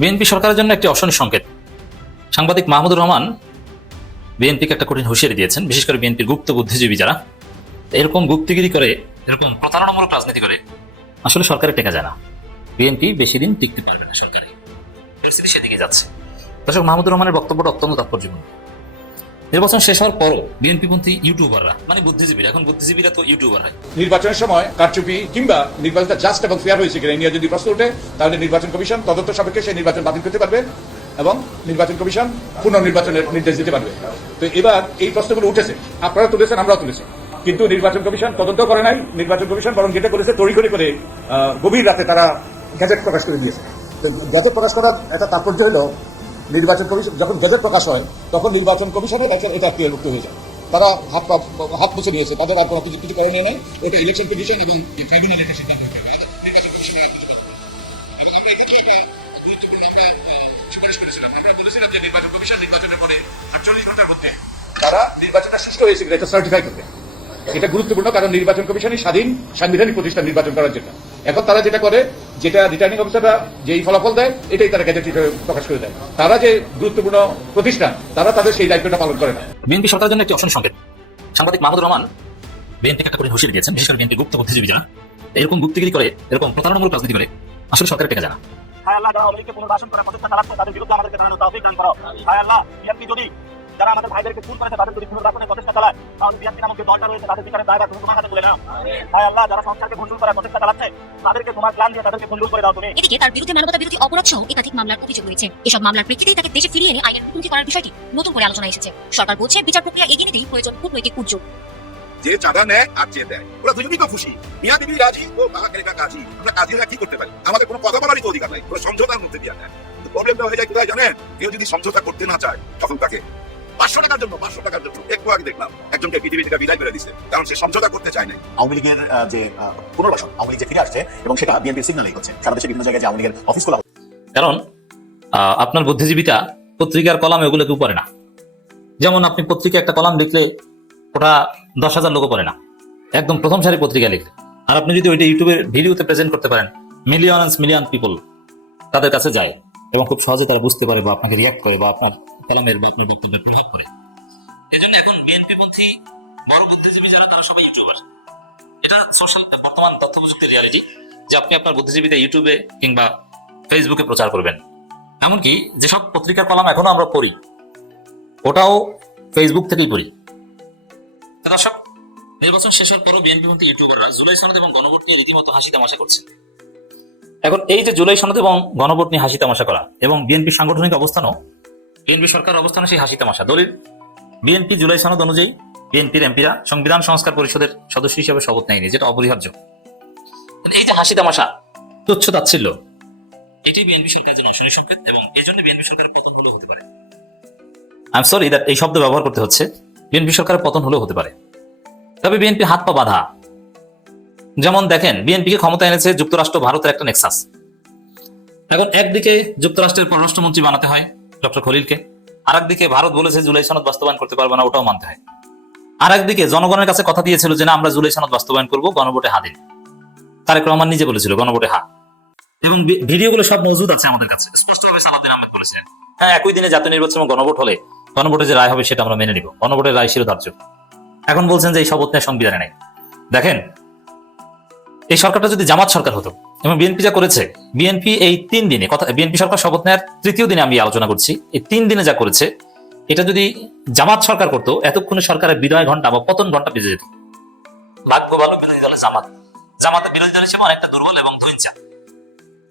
BNP সরকারের জন্য একটি অশনি সংকেত। সাংবাদিক মাহমুদুর রহমান বিএনপিকে একটা কঠিন হুঁশিয়ারি দিয়েছেন, বিশেষ করে বিএনপির গুপ্ত বুদ্ধিজীবী যারা এরকম গুপ্তগিরি করে, এরকম প্রতারণামূলক রাজনীতি করে আসলে সরকারে টেকা যায় না। বিএনপি বেশি দিন টিকতে পারবে না, সরকারে পরিস্থিতি সেদিকে যাচ্ছে। দর্শক, মাহমুদুর রহমানের বক্তব্যটা অত্যন্ত তাৎপর্যপূর্ণ। নির্বাচন শেষ হওয়ার পরও বিএনপিপন্থী ইউটিউবাররা, মানে বুদ্ধিজীবীরা, এখন বুদ্ধিজীবীরা তো ইউটিউবার হয়, নির্বাচনের সময় কারচুপি কিংবা নির্বাচনটা জাস্ট এবং ফেয়ার হয়েছে কিনা নিয়ে যদি প্রশ্ন ওঠে, তাহলে নির্বাচন কমিশন তদন্ত সাপেক্ষে সেই নির্বাচন বাতিল করতে পারবে এবং নির্বাচন কমিশন পুনর্নির্বাচনের নির্দেশ দিতে পারবে। তো এবার এই প্রশ্নগুলো উঠেছে, আপনারা তুলেছেন, আমরাও তুলেছি, কিন্তু নির্বাচন কমিশন তদন্ত করে নাই। নির্বাচন কমিশন বরং যেটা করেছে, তড়িঘড়ি করে গভীর রাতে তারা গেজেট প্রকাশ করে দিয়েছে। তো গেজেট প্রকাশ করার একটা তাৎপর্য হলো, নির্বাচন কমিশন যখন গেজেট প্রকাশ হয় তখন নির্বাচন কমিশনের এটা ক্লিয়ারভুক্ত হয়ে যায়। তারা হাত মুছে নিয়েছে, তাদের আর কোনো কিছু করণীয় নেই। এটা ইলেকশন কমিশন এবং ট্রাইব্যুনাল এটা সিদ্ধান্ত নেবে। আমরা এক্ষেত্রে একটা গুরুত্বপূর্ণ সুপারিশ করেছিলাম। আমরা বলেছিলাম যে নির্বাচন কমিশন নির্বাচনের পরে 48 ঘন্টার মধ্যে তারা নির্বাচনটা সুষ্ঠু হয়েছে কিনা এটা সার্টিফাই করবে। এটা গুরুত্বপূর্ণ, কারণ নির্বাচন কমিশনই স্বাধীন সাংবিধানিক প্রতিষ্ঠান নির্বাচন করার জন্য। এখন তারা যেটা করে, যেটা রিটার্নিং অফিসাররা যেই ফলাফল দেয়, এটাই তারা গেজেট প্রকাশ করে দেয়। তারা যে গুরুত্বপূর্ণ প্রতিষ্ঠান, তারা তাদের সেই দায়িত্বটা পালন করে না। বিএনপি সরকারের জন্য একটি অশনি সংকেত। সাংবাদিক মাহমুদুর রহমান বিএনপিকে একটা কঠিন হুঁশিয়ারি দিয়েছেন, বিশেষ করে বিএনপি গুপ্ত বুদ্ধিজীবী যারা এরকম গুপ্তগিরি করে, এরকম প্রতারণামূলক রাজনীতি করে আসলে সরকারে টেকা যায় না। হায় আল্লাহ, যারা আওয়ামী লীগকে পুনর্বাসন করার প্রচেষ্টা চালাচ্ছে তাদের বিরুদ্ধে আমাদেরকে জানানো তৌফিক দান করো। হায় আল্লাহ, বিএনপি যদি যারা আমাদের ভাইদেরকে খুন করেছে তাদের যদি পুনর্বাসনের প্রচেষ্টা চালায়, তাহলে বিএনপি নামক যে দলটা রয়েছে তাদের বিচারের দায়ভার তুমি তোমার হাতে তুলে নাও। হায় আল্লাহ, যারা সংস্কারকে ভণ্ডুল করার প্রচেষ্টা চালাচ্ছে তাদেরকে তোমার প্ল্যান দিয়ে তাদেরকে ভণ্ডুল করে দাও তুমি। এদিকে তার বিরুদ্ধে মানবতা বিরোধী অপরাধ সহ একাধিক মামলার অভিযোগ রয়েছে। এসব মামলার প্রেক্ষিতেই তাকে দেশে ফিরিয়ে এনে আইনের মুখোমুখি করার বিষয়টি নতুন করে আলোচনা এসেছে। সরকার বলছে বিচার প্রক্রিয়া এগিয়ে নিতেই প্রয়োজন কূটনৈতিক উদ্যোগ। যে চাঁদা নেয় আর যে দেয়, ওরা দুজনই তো খুশি। মিয়া বিবি রাজি ও বাহাকারিকা কাজী। আমরা কাজীরা কি করতে পারি? আমাদের কোনো কথা বলারই তো অধিকার নাই, ওরা সমঝোতার মধ্যে দিয়ে দেয়। প্রবলেমটা হয়ে যায় কোথায় জানেন? কেউ যদি সমঝোতা করতে না চায়, তখন তাকে 500 টাকার জন্য একটু আগে দেখলাম একজনকে পৃথিবী থেকে বিদায় করে দিছে, কারণ সে সমঝোতা করতে চায় নাই। আওয়ামী লীগের যে পুনর্বাসন, আওয়ামী লীগ যে ফিরে আসছে এবং সেটা বিএনপির সিগন্যালেই হচ্ছে। সারা দেশে বিভিন্ন জায়গায় যে আওয়ামী লীগের অফিস খোলা হচ্ছে, কারণ আপনার বুদ্ধিজীবিতা পত্রিকার কলাম এগুলোকে পড়ে না। যেমন আপনি পত্রিকা একটা কলাম লিখলে ওটা 10,000 লোকও পড়ে না, একদম প্রথম সারি পত্রিকা লিখলে। আর আপনি যদি ওইটা ইউটিউবের ভিডিওতে প্রেজেন্ট করতে পারেন, মিলিয়ন পিপল তাদের কাছে যায় এবং খুব সহজে তারা বুঝতে পারে বা আপনাকে রিয়াক্ট করে বা আপনার কলামের বা আপনার বক্তব্যের প্রভাব করে। এজন্য এখন বিএনপি পন্থী বড় বুদ্ধিজীবী যারা, তারা সবাই ইউটিউবার। এটা সোশ্যাল বর্তমান তথ্য প্রযুক্তির রিয়ালিটি, যে আপনি আপনার বুদ্ধিজীবীতে ইউটিউবে কিংবা ফেসবুকে প্রচার করবেন। এমনকি যেসব পত্রিকার কলাম এখনো আমরা পড়ি, ওটাও ফেসবুক থেকেই পড়ি। দর্শক, নির্বাচন শেষ হওয়ার পরও বিএনপি পন্থী ইউটিউবাররা জুলাই সনদ এবং গণভোট নিয়ে রীতিমতো হাসি তামাশা করছে। এখন এই যে জুলাই সনদ এবং গণভোট নিয়ে হাসি তামাশা করা এবং বিএনপির সাংগঠনিক অবস্থানও, বিএনপি সরকারের অবস্থানও সেই হাসি তামাশা। দলিল, বিএনপি জুলাই সনদ অনুযায়ী বিএনপির এমপিরা সংবিধান সংস্কার পরিষদের সদস্য হিসেবে শপথ নেয়নি, যেটা অপরিহার্য। এই যে হাসি তামাশা, তুচ্ছ তাচ্ছিল্য, এটাই বিএনপি সরকারের জন্য অশনি সংকেত এবং এই জন্য বিএনপি সরকারের পতন হলেও হতে পারে। আই এম সরি দ্যাট এই শব্দ ব্যবহার করতে হচ্ছে। বিএনপি সরকারের পতন হলেও হতে পারে, তবে বিএনপি হাত পা বাঁধা। যেমন দেখেন, বিএনপিকে ক্ষমতা এনেছে যুক্তরাষ্ট্র ভারতের একটা নেক্সাস। এখন একদিকে যুক্তরাষ্ট্রের পররাষ্ট্রমন্ত্রী বানাতে হয় ডক্টর খলিলকে, আর একদিকে ভারত বলেছে জুলাই সনদ বাস্তবায়ন করতে পারবে না, ওটাও মানতে হয়। আর একদিকে জনগণের কাছে কথা দিয়েছিল যে না, আমরা জুলাই সনদ বাস্তবায়ন করবো, গণভোটে হা দিন। তারেক রহমান নিজে বলেছিল গণভোটে হা, এবং ভিডিওগুলো সব মজুদ আছে আমাদের কাছে, স্পষ্টভাবে সালাউদ্দিন আহমেদ বলেছেন হ্যাঁ, একই দিনে জাতীয় নির্বাচন এবং গণভোট হলে গণভোটে যে রায় হবে সেটা আমরা মেনে নিব, গণভোটের রায় শিরোধার্য। এখন বলছেন যে এই শপথ নেওয়া সংবিধানে নাই। দেখেন, এই সরকারটা যদি জামাত সরকার হতো, এবং বিএনপি যা করেছে, বিএনপি এই 3 দিনে কথা, বিএনপি সরকার শপথ নেওয়ার 3য় দিনে আমি আলোচনা করছি, এই 3 দিনে যা করেছে, এটা যদি জামাত সরকার করতো, এতক্ষণে সরকারের বিদায় ঘন্টা বা পতন ঘন্টা বেজে যেত। ভাগ্য ভালো বিরোধী দলের জামাতের বিরোধী দল হিসেবে অনেকটা দুর্বল এবং ধৈর্য,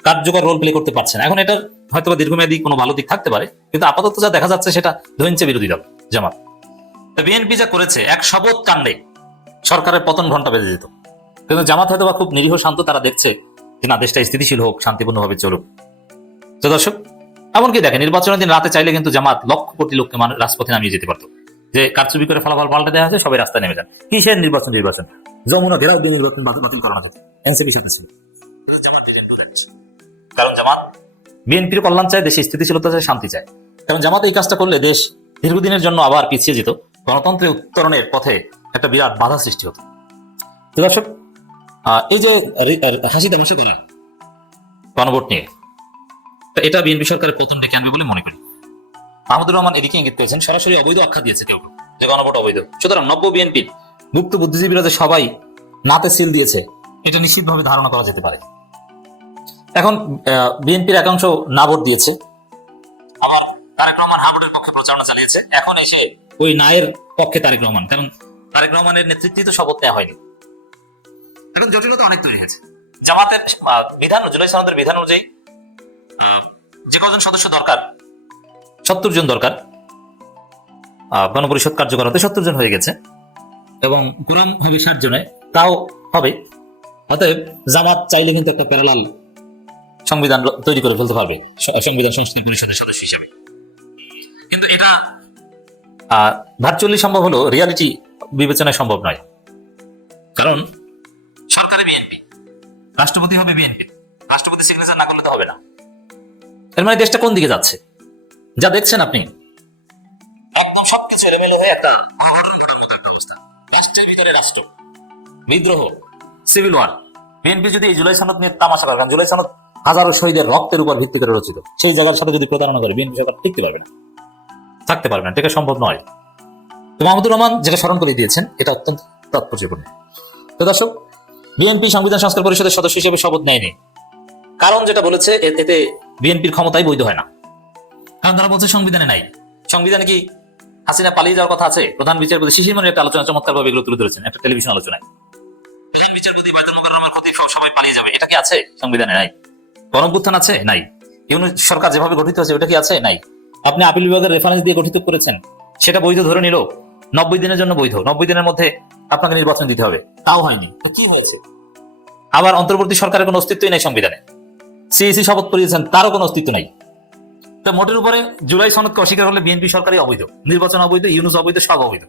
কার্যকর রোল প্লে করতে পারছে না। এখন এটা হয়তো দীর্ঘমেয়াদী কোনো ভালো দিক থাকতে পারে, কিন্তু আপাতত যা দেখা যাচ্ছে সেটা ধৈর্য বিরোধী দল জামাত। বিএনপি যা করেছে, এক শপথ কাণ্ডে সরকারের পতন ঘন্টা বেজে যেত। কিন্তু জামাত হয়তো বা খুব নিরীহ শান্ত, তারা দেখছে যে না, দেশটা স্থিতিশীল হোক, শান্তিপূর্ণভাবে চলুক। তো দর্শক, এমনকি দেখেন, নির্বাচনের দিন রাতে চাইলে কিন্তু জামাত লক্ষ কোটি লোককে রাজপথে নামিয়ে যেতে পারতো, যে কারচুপি করে ফলাফল পাল্টে দেওয়া হয়েছে, সবাই রাস্তায় নেমে যান। কিসের নির্বাচন? যমুনা ঘেরাও দিয়ে নির্বাচন বাতিল করা থাকে, এনসিপির সাথে ছিল। কারণ জামাত বিএনপির কল্যাণ চায়, দেশে স্থিতিশীলতা চায়, শান্তি চায়। কারণ জামাত এই কাজটা করলে দেশ দীর্ঘদিনের জন্য আবার পিছিয়ে যেত, গণতন্ত্রের উত্তরণের পথে একটা বিরাট বাধা সৃষ্টি হতো। তো দর্শক, এই যে হাসি তামাশা করা গণভোট নিয়ে, তো এটা বিএনপি সরকারের পতন ডেকে আনবে বলে মনে করি। মাহমুদুর রহমান এদিকে ইঙ্গিত করেছেন, সরাসরি অবৈধ আখ্যা দিয়েছে কেউ কেউ যে গণভোট অবৈধ। সুতরাং নব্য বিএনপির মুক্ত বুদ্ধিজীবীরা যে সবাই নাতে সিল দিয়েছে, এটা নিশ্চিতভাবে ধারণা করা যেতে পারে। এখন বিএনপির একাংশ না ভোট দিয়েছে, আবার তারেক রহমান হাবুটের পক্ষে প্রচারণা চালিয়েছে। এখন এসে ওই নায়ের পক্ষে তারেক রহমান, কারণ তারেক রহমানের নেতৃত্বে তো শপথ নেওয়া হয়নি। এখন জটিলতা অনেক তৈরি হয়েছে। জামাতের বিধান, জুলাই সনদের বিধান অনুযায়ী যে কজন সদস্য দরকার, 70 জন দরকার গণপরিষদ কার্যকর হতে, 70 জন হয়ে গেছে, এবং কোরআন হবে 60 জনে, তাও হবে। অতএব জামাত চাইলে কিন্তু একটা প্যারালাল সংবিধান তৈরি করে ফেলতে পারবে সংবিধান সংস্কার পরিষদের সদস্য হিসেবে। কিন্তু এটা ভার্চুয়ালি সম্ভব হলো, রিয়ালিটি বিবেচনায় সম্ভব নয়। কারণ সরকারে বিএনপি, রাষ্ট্রপতি হবে বিএনপি, রাষ্ট্রপতি সিগনেচার না করলে তো হবে না। এর মানে দেশটা কোন দিকে যাচ্ছে যা দেখছেন আপনি, একদম সবকিছু এলোমেলো হয়ে একটা অবস্থা। রাষ্ট্রের ভিতরে রাষ্ট্র, বিদ্রোহ, সিভিল ওয়ার। বিএনপি যদি এই জুলাই সনদ নিয়ে তামাশা করে, কারণ জুলাই সনদ হাজারো শহীদের রক্তের উপর ভিত্তি করে রচিত, সেই জায়গার সাথে যদি প্রতারণা করে বিএনপি সরকার টিকতে পারবে না, থাকতে পারবে না, এটা সম্ভব নয়। তো মাহমুদুর রহমান যেটা স্মরণ করে দিয়েছেন, এটা অত্যন্ত তাৎপর্যপূর্ণ। তো দর্শক, বিএনপি সংবিধান সংস্কার পরিষদের সদস্য হিসেবে শপথ নেয়নি, কারণ যেটা বলেছে এতে বিএনপির ক্ষমতাই বৈধ হয় না। কারণ তারা বলছে সংবিধানে নাই। সংবিধানে কি হাসিনা পালিয়ে যাওয়ার কথা আছে? প্রধান বিচারপতি শিশির মনির একটা আলোচনা চমৎকার ভাবে এগুলো তুলে ধরেছেন একটা টেলিভিশন আলোচনায়। প্রধান বিচারপতি বায়তুল মুকাররমের খতিব সবাই পালিয়ে যাবে, এটা কি আছে? সংবিধানে নাই। গণঅভ্যুত্থান আছে? নাই। ইউনূস সরকার যেভাবে গঠিত হয়েছে ওটা কি আছে? নাই। আপনি আপিল বিভাগের রেফারেন্স দিয়ে গঠিত করেছেন, সেটা বৈধ ধরে নিল, 90 দিনের জন্য বৈধ, 90 দিনের মধ্যে আপনাকে নির্বাচন দিতে হবে, তাও হয়নি। তো কি হয়েছে? আবার অন্তর্বর্তী সরকারের কোনো অস্তিত্বই নেই সংবিধানে। সিএসি শপথ করিয়েছেন, তারও কোনো অস্তিত্ব নাই। তো মোটের উপরে জুলাই সনদকে অস্বীকার করলে বিএনপি সরকারই অবৈধ, নির্বাচন অবৈধ, ইউনূস অবৈধ, সব অবৈধ।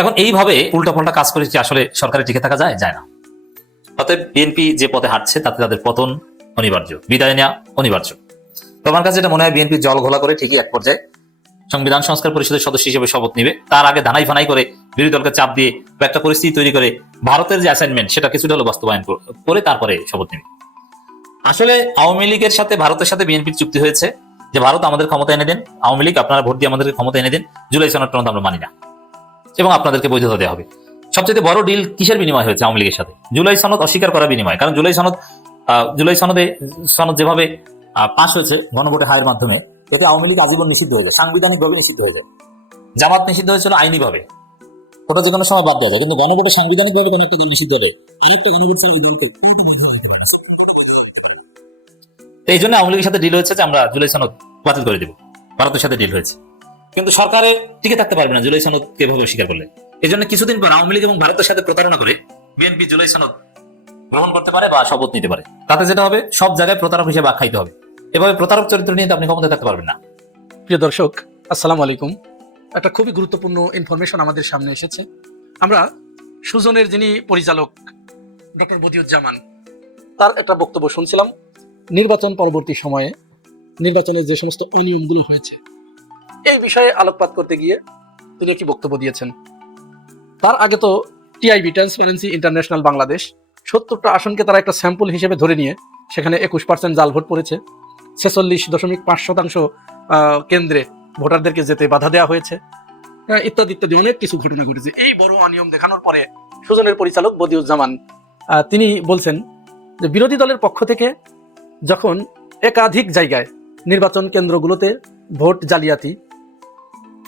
এখন এইভাবে উল্টাপাল্টা কাজ করেছে, আসলে সরকারে টিকে থাকা যায়? যায় না। অতএব বিএনপি যে পথে হাঁটছে তাতে তাদের পতন অনিবার্য, বিদায় নেওয়া অনিবার্য। তো আমার কাছে এটা মনে হয় বিএনপি জল ঘোলা করে ঠিকই এক পর্যায়ে সংবিধান সংস্কার পরিষদের সদস্য হিসেবে শপথ নিবে। তার আগে ধানাই ফানাই করে বিরোধী দলকে চাপ দিয়ে বা একটা পরিস্থিতি তৈরি করে ভারতের যে অ্যাসাইনমেন্ট সেটা কিছুটা হলো বাস্তবায়ন করে তারপরে শপথ নিবে। আসলে আওয়ামী লীগের সাথে ভারতের সাথে বিএনপির চুক্তি হয়েছে যে ভারত আমাদের ক্ষমতা এনে দেন, আওয়ামী লীগ আপনারা ভোট দিয়ে আমাদেরকে ক্ষমতা এনে দেন, জুলাই সনদ টনদ আমরা মানি না এবং আপনাদেরকে বৈধতা দেওয়া হবে। সবচেয়ে বড় ডিল কিসের বিনিময় হয়েছে আওয়ামী লীগের সাথে? জুলাই সনদ অস্বীকার করার বিনিময়। কারণ জুলাই সনদ যেভাবে পাশ হয়েছে গণভোটে হায়ের মাধ্যমে, এতে আওয়ামী লীগ আজীবন নিষিদ্ধ হয়ে যায়, সাংবিধানিকভাবে নিষিদ্ধ হয়ে যায়। জামাত নিষিদ্ধ হয়েছিল আইনিভাবে, ওটা যে কোনো সময় বাদ দেওয়া যায়, কিন্তু গণভোটে সাংবিধানিকভাবে কোনো একটা দল নিষিদ্ধ হবে, আরেকটা গণভোট। এই জন্য আওয়ামী লীগের সাথে ডিল হয়েছে যে আমরা জুলাই সনদ বাতিল করে দেবো, ভারতের সাথে ডিল হয়েছে। কিন্তু সরকারে টিকে থাকতে পারবে না জুলাই সনদ কিভাবে অস্বীকার করলে। এই জন্য কিছুদিন পর আওয়ামী লীগ এবং ভারতের সাথে প্রতারণা করে বিএনপি জুলাই সনদ গ্রহণ করতে পারে বা শপথ নিতে পারে। তাতে যেটা হবে, সব জায়গায় প্রতারক হিসেবে আখ্যায়িত হবে। এভাবে প্রতারক চরিত্র নিয়ে আপনি ক্ষমতায় থাকতে পারবেন না। প্রিয় দর্শক, আসসালামু আলাইকুম। একটা খুবই গুরুত্বপূর্ণ ইনফরমেশন আমাদের সামনে এসেছে। আমরা সুজনের যিনি পরিচালক ডক্টর বদিউজ্জামান, তার একটা বক্তব্য শুনছিলাম। নির্বাচন পরবর্তী সময়ে নির্বাচনের যে সমস্ত অনিয়মগুলো হয়েছে এই বিষয়ে আলোকপাত করতে গিয়ে তিনি একটি বক্তব্য দিয়েছেন। তার আগে তো টিআইবি, ট্রান্সপারেন্সি ইন্টারন্যাশনাল বাংলাদেশ, 70টা আসনকে তারা একটা স্যাম্পল হিসেবে ধরে নিয়ে সেখানে 21% জাল ভোট পড়েছে, 46.5% কেন্দ্রে ভোটারদেরকে যেতে বাধা দেওয়া হয়েছে, ইত্যাদি ইত্যাদি অনেক কিছু ঘটনা ঘটেছে। এই বড় অনিয়ম দেখানোর পরে সুজনের পরিচালক বদিউজ্জামান তিনি বলছেন যে বিরোধী দলের পক্ষ থেকে যখন একাধিক জায়গায় নির্বাচন কেন্দ্রগুলোতে ভোট জালিয়াতি,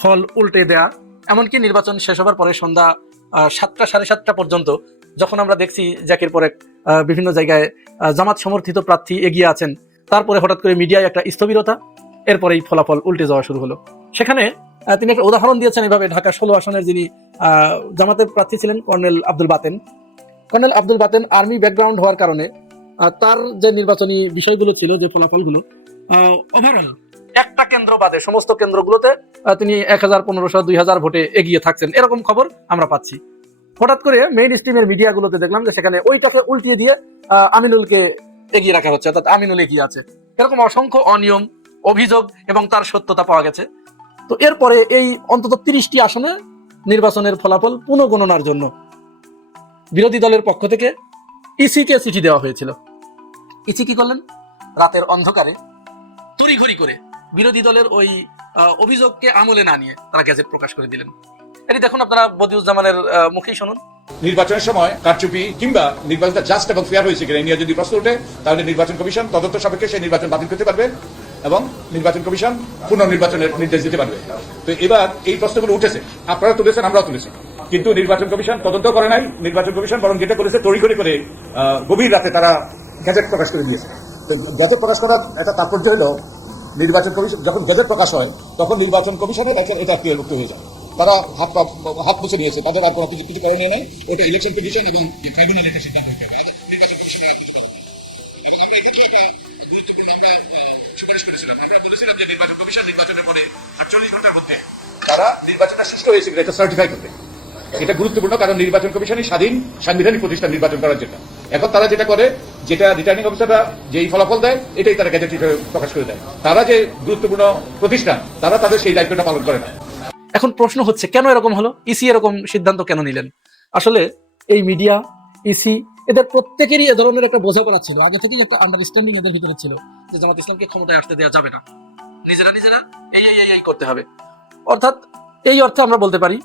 ফল উল্টে দেয়া, এমনকি নির্বাচন শেষ হবার পরে সন্ধ্যা 7টা, 7:30 পর্যন্ত যখন আমরা দেখছি একের পর এক বিভিন্ন জায়গায় জামাত সমর্থিত প্রার্থী এগিয়ে আছেন, তারপরে হঠাৎ করে মিডিয়ায় একটা স্থবিরতা, এরপরেই ফলাফল উল্টে যাওয়া শুরু হলো। সেখানে তিনি একটা উদাহরণ দিয়েছেন এভাবে, ঢাকা 16 আসনের যিনি জামাতের প্রার্থী ছিলেন colonel Abdul Baten army background হওয়ার কারণে তার যে নির্বাচনী বিষয়গুলো ছিল, যে ফলাফলগুলো, ওভারঅল একটা কেন্দ্র বাদে সমস্ত কেন্দ্রগুলোতে তিনি 1000, 1500, 2000 ভোটে এগিয়ে থাকছেন, এরকম খবর আমরা পাচ্ছি। হঠাৎ করে মেইন স্ট্রিমের মিডিয়াগুলোতে দেখলাম যে সেখানে ওইটাকে উল্টিয়ে দিয়ে আমিনুলকে এগিয়ে রাখা হচ্ছে, অর্থাৎ আমিনুল এগিয়ে আছে। এরকম অসংখ্য অনিয়ম, অভিযোগ এবং তার সত্যতা পাওয়া গেছে। তো এরপরে এই অন্তত 30টি আসনে নির্বাচনের ফলাফল পুনঃগণনার জন্য বিরোধী দলের পক্ষ থেকে ইসিকে চিঠি দেওয়া হয়েছিল। ইসি কি করলেন? রাতের অন্ধকারে তড়িঘড়ি করে বিরোধী দলের ওই অভিযোগকে আমলে না নিয়ে তারা গ্যাজেট প্রকাশ করে দিলেন। এটি দেখুন আপনারা বদিউজ্জামানের মুখেই শুনুন। নির্বাচনের সময় কারচুপি কিংবা নির্বাচনটা জাস্ট এবং ফেয়ার হয়েছে কিনা এই নিয়ে যদি প্রশ্ন ওঠে তাহলে নির্বাচন কমিশন তদন্ত সাপেক্ষে সেই নির্বাচন বাতিল করতে পারবে এবং নির্বাচন কমিশন পুনর্নির্বাচনের নির্দেশ দিতে পারবে। তো এবার এই প্রশ্নগুলো উঠেছে, আপনারা তুলেছেন, আমরাও তুলেছি, কিন্তু নির্বাচন কমিশন তদন্ত করে নাই। নির্বাচন কমিশন বরং যেটা করেছে তড়িঘড়ি করে গভীর রাতে তারা গ্যাজেট প্রকাশ করে দিয়েছে। তো গ্যাজেট প্রকাশ করার একটা তাৎপর্য হলো নির্বাচন কমিশন যখন গ্যাজেট প্রকাশ হয় তখন নির্বাচন কমিশনের এটা ক্রিয়ামুক্ত হয়ে যায়। তারা হাত মুছে নিয়েছে, তাদের আর কোনো কিছু করণীয় নেই। ওটা ইলেকশন কমিশন এবং ট্রাইব্যুনাল এটা সিদ্ধান্ত নিতে হবে। আমরা এক্ষেত্রে একটা গুরুত্বপূর্ণ সুপারিশ করেছিলাম। আমরা বলেছিলাম যে নির্বাচন কমিশন নির্বাচনের পরে 48 ঘন্টার মধ্যে তারা নির্বাচনটা সুষ্ঠু হয়েছে কিনা এটা সার্টিফাই করবে। এটা গুরুত্বপূর্ণ, কারণ নির্বাচন কমিশনই স্বাধীন সাংবিধানিক প্রতিষ্ঠান নির্বাচন করার জন্য। এখন তারা যেটা করে, যেটা রিটার্নিং অফিসাররা যেই ফলাফল দেয় এটাই তারা গ্যাজেট হিসেবে প্রকাশ করে দেয়। তারা যে গুরুত্বপূর্ণ প্রতিষ্ঠান তারা তাদের সেই দায়িত্বটা পালন করে না। এখন প্রশ্ন হচ্ছে কেন এরকম হলো, ইসি এরকম সিদ্ধান্ত কেন নিলেন? আসলে এই মিডিয়া, ইসি, এদের প্রত্যেকেরই এ ধরনের একটা বোঝাপড়া ছিল, আগে থেকেই একটা আন্ডারস্ট্যান্ডিং এদের ভিতরে ছিল যে জামাত ইসলামকে ক্ষমতায় আসতে দেওয়া যাবে না, নিজেরা নিজেরা এই করতে হবে। অর্থাৎ এই অর্থে আমরা বলতে পারি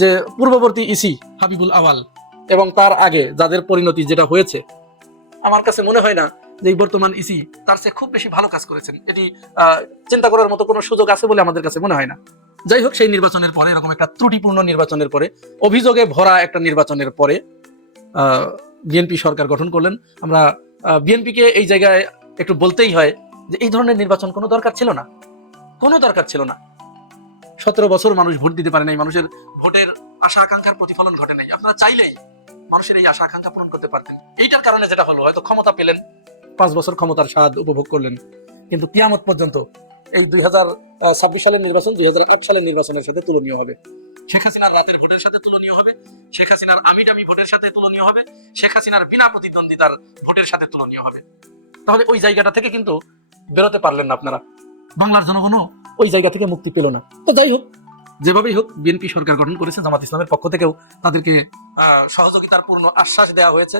যে পূর্ববর্তী ইসি হাবিবুল আওয়াল এবং তার আগে যাদের পরিণতি যেটা হয়েছে, আমার কাছে মনে হয় না যে এই বর্তমান ইসি তার চেয়ে খুব বেশি ভালো কাজ করেছেন। এটি চিন্তা করার মতো কোনো সুযোগ আছে বলে আমাদের কাছে মনে হয় না। যাই হোক, সেই নির্বাচনের পরে, এরকম একটা ত্রুটিপূর্ণ নির্বাচনের পরে, অভিযোগে ভরা একটা নির্বাচনের পরে বিএনপি সরকার গঠন করলেন। আমরা বিএনপিকে এই জায়গায় একটু বলতেই হয় যে এই ধরনের নির্বাচন কোনো দরকার ছিল না, কোনো দরকার ছিল না। 17 বছর মানুষ ভোট দিতে পারে নাই, মানুষের ভোটের আশা আকাঙ্ক্ষার প্রতিফলন ঘটে নাই। আপনারা চাইলেই মানুষের এই আশা আকাঙ্ক্ষা পূরণ করতে পারতেন। এইটার কারণে যেটা হলো, হয়তো ক্ষমতা পেলেন, 5 বছর ক্ষমতার স্বাদ উপভোগ করলেন, কিন্তু কিয়ামত পর্যন্ত এই 2026 সালের নির্বাচন 2008 সালের নির্বাচনের সাথে তুলনীয় হবে। শেখ হাসিনার রাতের ভোটের সাথে তুলনীয় হবে, শেখ হাসিনার আমিডামি ভোটের সাথে তুলনীয় হবে, শেখ হাসিনার বিনা প্রতিদ্বন্দ্বিতার ভোটের সাথে তুলনীয় হবে। তাহলে ওই জায়গাটা থেকে কিন্তু বেরোতে পারলেন না আপনারা, বাংলার জনগণও ওই জায়গা থেকে মুক্তি পেল না। তো যাই হোক, যেভাবেই হোক, বিএনপি সরকার গঠন করেছে, জামাত ইসলামের পক্ষ থেকেও তাদেরকে সহযোগিতার পূর্ণ আশ্বাস দেওয়া হয়েছে।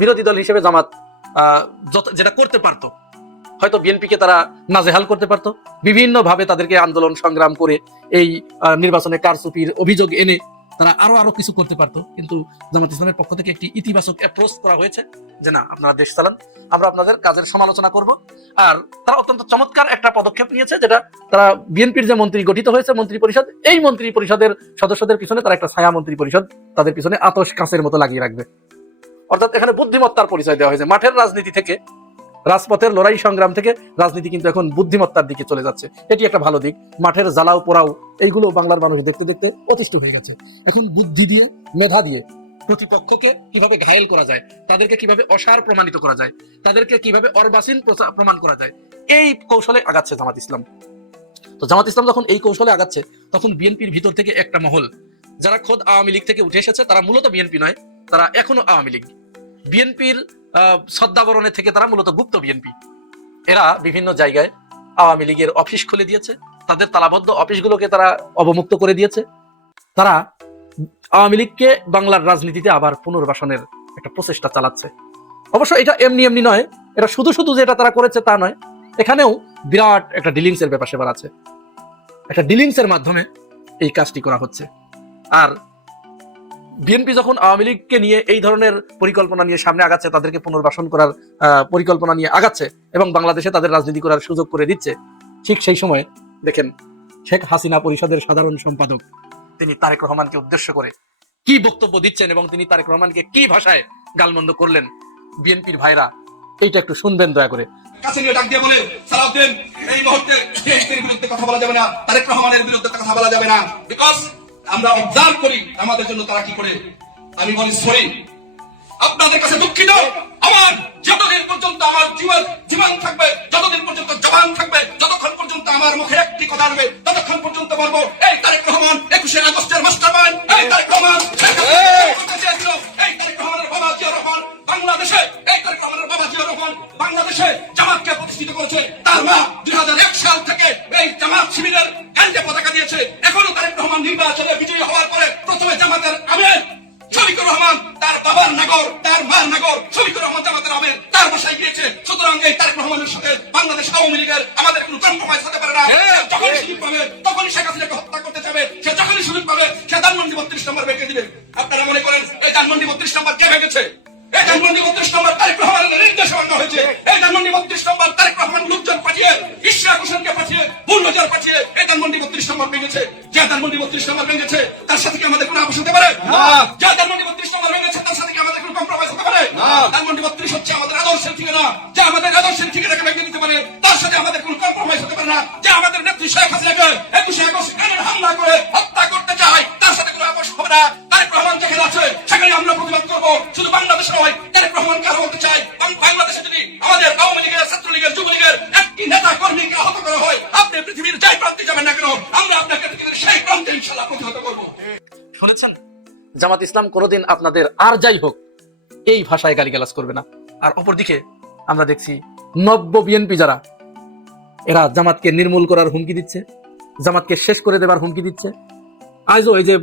বিরোধী দল হিসেবে জামাত যেটা করতে পারতো, হয়তো বিএনপিকে তারা নাজেহাল করতে পারতো, বিভিন্ন ভাবে তাদেরকে আন্দোলন সংগ্রাম করে এই নির্বাচনে কারচুপির অভিযোগ এনে তারা আরো কিছু করতে পারতো। কিন্তু জামাত ইসলামের পক্ষ থেকে একটি ইতিবাচক অ্যাপ্রোচ করা হয়েছে যে না, আপনারা দেশ চালান, আমরা আপনাদের কাজের সমালোচনা করব। আর তারা অত্যন্ত চমৎকার একটা পদক্ষেপ নিয়েছে, যেটা তারা বিএনপির যে মন্ত্রী গঠিত হয়েছে মন্ত্রী পরিষদ, এই মন্ত্রী পরিষদের সদস্যদের পিছনে তারা একটা ছায়া মন্ত্রী পরিষদ তাদের পিছনে আতশ কাঁচের মতো লাগিয়ে রাখবে। অর্থাৎ এখানে বুদ্ধিমত্তার পরিচয় দেওয়া হয়েছে। মাঠের রাজনীতি থেকে, রাজপথের লড়াই সংগ্রাম থেকে রাজনীতি কিন্তু এখন বুদ্ধিমত্তার দিকে চলে যাচ্ছে। এটি একটা ভালো দিক। মাঠের জ্বালাও পোড়াও এইগুলো বাংলার মানুষ দেখতে দেখতে অতিষ্ঠ হয়ে গেছে। এখন বুদ্ধি দিয়ে, মেধা দিয়ে প্রতিপক্ষকে কিভাবে ঘায়েল করা যায়, তাদেরকে কিভাবে অসার প্রমাণিত করা যায়, তাদেরকে কিভাবে অর্বাচীন প্রমাণ করা যায়, এই কৌশলে আগাচ্ছে জামাত ইসলাম। তো জামাত ইসলাম যখন এই কৌশলে আগাচ্ছে, তখন বিএনপির ভিতর থেকে একটা মহল, যারা খোদ আওয়ামী লীগ থেকে উঠে এসেছে, তারা মূলত বিএনপি নয়, তারা এখনো আওয়ামী লীগ। বিএনপির শ্রদ্ধাবরণে থেকে তারা মূলত গুপ্ত বিএনপি। এরা বিভিন্ন জায়গায় আওয়ামী লীগের অফিস খুলে দিয়েছে, তাদের তালাবদ্ধ অফিসগুলোকে তারা অবমুক্ত করে দিয়েছে। তারা আওয়ামী লীগকে বাংলার রাজনীতিতে আবার পুনর্বাসনের একটা প্রচেষ্টা চালাচ্ছে। অবশ্য এটা এমনি নয়, এটা শুধু যেটা তারা করেছে তা নয়, এখানেও বিরাট একটা ডিলিংস এর ব্যাপার সেবার আছে। একটা ডিলিংস এর মাধ্যমে এই কাজটি করা হচ্ছে। আর বিএনপি যখন আওয়ামী লীগকে নিয়ে এই ধরনের পরিকল্পনা নিয়ে সামনে আগাচ্ছে, তাদেরকে পুনর্বাসন করার পরিকল্পনা নিয়ে আগাচ্ছে এবং বাংলাদেশে তাদের রাজনীতি করার সুযোগ করে দিচ্ছে, ঠিক সেই সময় দেখেন শেখ হাসিনা পরিষদের সাধারণ সম্পাদক তিনি তারেক রহমানকে উদ্দেশ্য করে কি বক্তব্য দিচ্ছেন এবং তিনি তারেক রহমানকে কি ভাষায় গালমন্দ করলেন। বিএনপির ভাইরা এইটা একটু শুনবেন দয়া করে। কাছে নিয়ে ডাক দিয়ে বলে, সালাউদ্দিন, এই মুহূর্তে বিএনপির বিরুদ্ধে কথা বলা যাবে না, তারেক রহমানের বিরুদ্ধে কথা বলা যাবে না, বিকজ আমরা অবজার্ভ করি আমাদের জন্য তারা কি করে। আমি বলি সরি, আপনাদের কাছে দুঃখিত। আমার যতদিন পর্যন্ত আমার জীবন থাকবে, যতদিন পর্যন্ত জবান থাকবে, যতক্ষণ পর্যন্ত আমার মুখে একটি কথা আসবে, ততক্ষণ পর্যন্ত বলবো, এই তারেক রহমান 21শে আগস্টের মাস্টারমাইন্ড, এই তারেক রহমান, এই তারেক রহমানের বাবা জিয়া রহমান বাংলাদেশে, এই তারেক রহমানের বাবা জিয়া রহমান বাংলাদেশে জামাতকে প্রতিষ্ঠিত করেছে। তার মা 2001 সাল থেকে এই জামাত শিবিরের কাণ্ডে পতাকা দিয়েছে। এখনো তারেক রহমান নির্বাচনে বিজয়ী হওয়ার পরে প্রথমে জামাতের আমির শরীকুর রহমান তার বাবার নাগর, তার মার নাগর শফিকুর রহমান জামাতের আমের তার বাসায় গিয়েছে। সুতরাং এই তারেক রহমানের সাথে বাংলাদেশ আওয়ামী লীগের আমাদের কোনো কম্প্রোমাইজ হতে পারে না। যখনই সুযোগ পাবে তখনই শেখ হাসিনাকে হত্যা করতে যাবে, সে যখনই সুযোগ পাবে সে ধানমন্ডি 32 নম্বর ভেঙে দিবে। আপনারা মনে করেন এই ধানমন্ডি 32 নম্বর কে ভেঙেছে? এই ধানমন্ডি 32 নম্বর তারেক রহমানের নির্দেশে ভাঙা হয়েছে। এই ধানমন্ডি 32 নম্বর তারেক রহমান লোকজন পাঠিয়ে, ইশরাক হোসেনকে পাঠিয়ে, বুলডোজার পাঠিয়ে এই ধানমন্ডি 32 নম্বর ভেঙেছে। যে ধানমন্ডি 32 নম্বর ভেঙেছে তার সাথে কি আমাদের কোনো আপোষ হতে পারে? যে ধানমন্ডি 32 নম্বর ভেঙেছে তার সাথে কি আমাদের কোনো কম্প্রোমাইজ হতে পারে? ধানমন্ডি 32 হচ্ছে আমাদের আদর্শের ঠিকানা। যে আমাদের আদর্শের ঠিকানাকে ভেঙে দিতে পারে তার সাথে আমাদের কোনো কম্প্রোমাইজ হতে পারে না। যে আমাদের নেত্রী শেখ হাসিনাকে 21 আগস্ট গ্রেনেড হামলা করে হত্যা করতে চায় তার সাথে কোনো আপোষ হবে না। তারেক রহমান যেখানে আছে সেখানে আমরা প্রতিবাদ করবো। শুধু বাংলাদেশ নয়, তারেক রহমানকে আরো বলতে চাই, বাংলাদেশে যদি আমাদের আওয়ামী লীগের, ছাত্রলীগের, যুবলীগের একটি নেতা কর্মীকে আহত করা হয়, আপনি পৃথিবীর যাই প্রান্তে যাবেন না কেন, আমরা আপনাকে পৃথিবীর সেই প্রান্তে ইনশাআল্লাহ প্রতিহত করবো। শুনেছেন, জামাত ইসলাম কোনোদিন আপনাদের আর যাই হোক এই ভাষায় গালিগালাজ করবে না। আর অপরদিকে আমরা দেখছি নব্য বিএনপি যারা, এরা জামাতকে নির্মূল করার হুমকি দিচ্ছে, জামাতকে শেষ করে দেবার হুমকি দিচ্ছে। আজও এই যে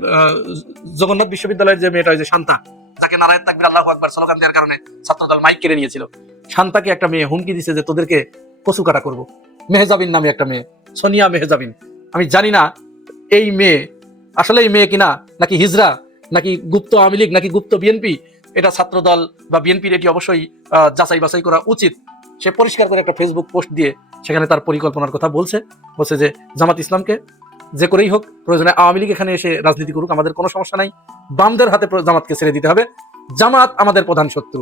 জগন্নাথ বিশ্ববিদ্যালয়ের যে মেয়েটা, ওই যে শান্তা, যাকে নারায়ণ তাকবীর আল্লাহু আকবার স্লোগান দেওয়ার কারণে ছাত্রদল মাইক কেড়ে নিয়েছিল, শান্তাকে একটা মেয়ে হুমকি দিচ্ছে যে তোদেরকে কচু কাটা করবো। মেহজাবিন নামে একটা মেয়ে, সোনিয়া মেহজাবিন। আমি জানি না এই মেয়ে আসলে এই মেয়ে কিনা, নাকি হিজরা, নাকি গুপ্ত আওয়ামী লীগ, নাকি গুপ্ত বিএনপি। এটা ছাত্রদল বা বিএনপির এটি অবশ্যই যাচাই বাছাই করা উচিত। সে পরিষ্কার করে একটা ফেসবুক পোস্ট দিয়ে সেখানে তার পরিকল্পনার কথা বলছে যে জামাত ইসলামকে যে করেই হোক, প্রয়োজনে আওয়ামী লীগ এখানে এসে রাজনীতি করুক, আমাদের কোনো সমস্যা নাই, বামদের হাতে জামাতকে ছেড়ে দিতে হবে। জামাত আমাদের প্রধান শত্রু,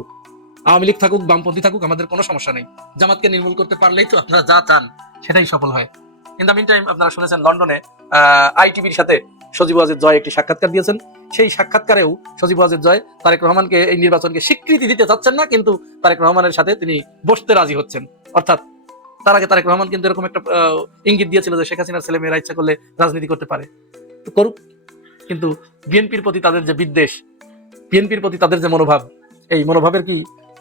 আওয়ামী লীগ থাকুক, বামপন্থী থাকুক, আমাদের কোনো সমস্যা নেই। জামাতকে নির্মূল করতে পারলেই তো আপনারা যা চান সেটাই সফল হয়। ইন দ্য মিন টাইম আপনারা শুনেছেন লন্ডনে আইটিভির সাথে সজীব ওয়াজেদ জয় একটি সাক্ষাৎকার দিয়েছেন। সেই সাক্ষাৎকারেও সজীব ওয়াজেদ জয় তারেক রহমানকে এই নির্বাচনকে স্বীকৃতি দিতে চাচ্ছেন না, কিন্তু তারেক রহমানের সাথে তিনি বসতে রাজি হচ্ছেন। অর্থাৎ তার আগে তারেক রহমান কিন্তু এরকম একটা ইঙ্গিত দিয়েছিল যে শেখ হাসিনার ছেলে মেয়েরা ইচ্ছা করলে রাজনীতি করতে পারে, তো করুক। কিন্তু বিএনপির প্রতি তাদের যে বিদ্বেষ, বিএনপির প্রতি তাদের যে মনোভাব, এই মনোভাবের কি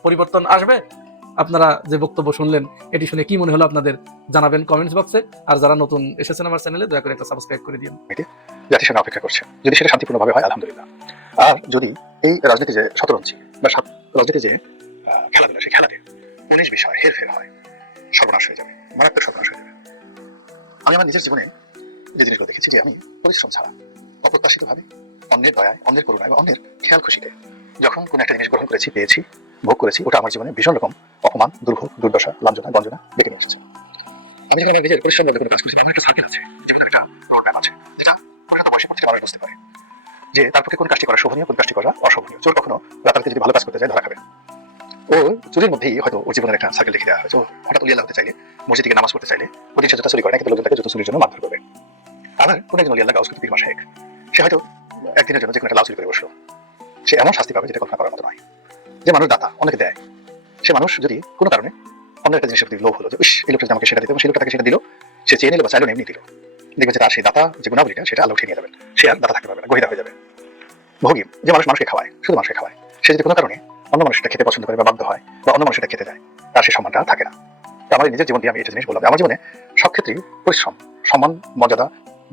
পরিবর্তন আসবে? আপনারা যে বক্তব্য শুনলেন এটি শুনে কি মনে হলো আপনাদের জানাবেন কমেন্টস বক্সে। আর যারা নতুন এসেছেন আমার চ্যানেলে, দয়া করে একটা সাবস্ক্রাইব করে দিন। জাতিসংঘ অপেক্ষা করছে, যদি সেটা শান্তিপূর্ণভাবে হয় আলহামদুলিল্লাহ। আর যদি এই রাজনীতি যে শতরঞ্জি বা রাজনীতি যে খেলাধুলা, সেই খেলাতে 19 বিষয় হেরফের হয়, সর্বনাশ হয়ে যাবে, মারাত্মক সর্বনাশ হয়ে যাবে। আমি আমার নিজের জীবনে যে জিনিসগুলো দেখেছি, যে আমি পরিশ্রম ছাড়া অপ্রত্যাশিতভাবে অন্যের দয়ায়, অন্যের করুণায় বা অন্যের খেয়াল খুশিতে যখন কোনো একটা জিনিস গ্রহণ করেছি, পেয়েছি, ভোগ করেছি, ওটা আমার জীবনে ভীষণ রকম অপমান, দুর্ভোগ, দুর্দশা, লাঞ্ছনা, গঞ্জনা ডেকে নিয়ে এসেছে। আমি যেখানে নিজের পরিশ্রম কোনো কাজ করছি, আমার একটা সার্কেল আছে, জীবনে একটা রোডম্যাপ আছে, যেটা পরিণত বয়সে মানুষ বুঝতে পারে যে তার পক্ষে কোন কাজটি করা শোভনীয়, কোন কাজটি করা অশোভনীয়। চোর কখনো রাতারাতি যদি ভালো কাজ করতে যায় ধরা খাবে। ও চুরির মধ্যেই হয়তো ওর জীবনের একটা সার্কেল লিখে দেওয়া হয়েছে। হঠাৎ উলিয়াল্লাহ হতে চাইলে, মসজিদ থেকে নামাজ পড়তে চাইলে, ওদিন সে জুতা চুরি করে না, কিন্তু লোকজন তাকে জুতো চুরির জন্য মারধর করবে। আবার কোন একজন উলিয়াল্লাহ গাউস পীর মাশায়েখ, সে হয়তো একদিনের জন্য যে কোনো একটা লাউ চুরি করে বসলো, সে এমন শাস্তি পাবে যেটা কল্পনা করার মতো নয়। যে মানুষ দাতা, অনেকে দেয়, সে মানুষ যদি কোনো কারণে অন্য একটা জিনিসের প্রতি লোভ হলো, যে এই লোকটা আমাকে সেটা দিতে, সেই লোকটা তাকে সেটা দিল, সে চেয়ে নিল বা চাইলো এমনি দিল, দেখবে যে তার সেই দাতা যে গুণাবলীটা সেটা আল্লাহ উঠিয়ে নিয়ে যাবেন, সে আর দাতা থাকতে পারবে না, গহিরা হয়ে যাবে। ভোগী যে মানুষ মানুষকে খাওয়ায়, শুধু মানুষকে খাওয়ায়, সে যদি কোনো কারণে অন্য মানুষটা খেতে পছন্দ করে বা বাধ্য হয় বা অন্য মানুষটা খেতে যায়, তার সেই সম্মানটা থাকে না। আমার নিজের জীবন দিয়ে আমি এটা জিনিস বললাম, আমার জীবনে সব ক্ষেত্রেই পরিশ্রম, সম্মান, মর্যাদা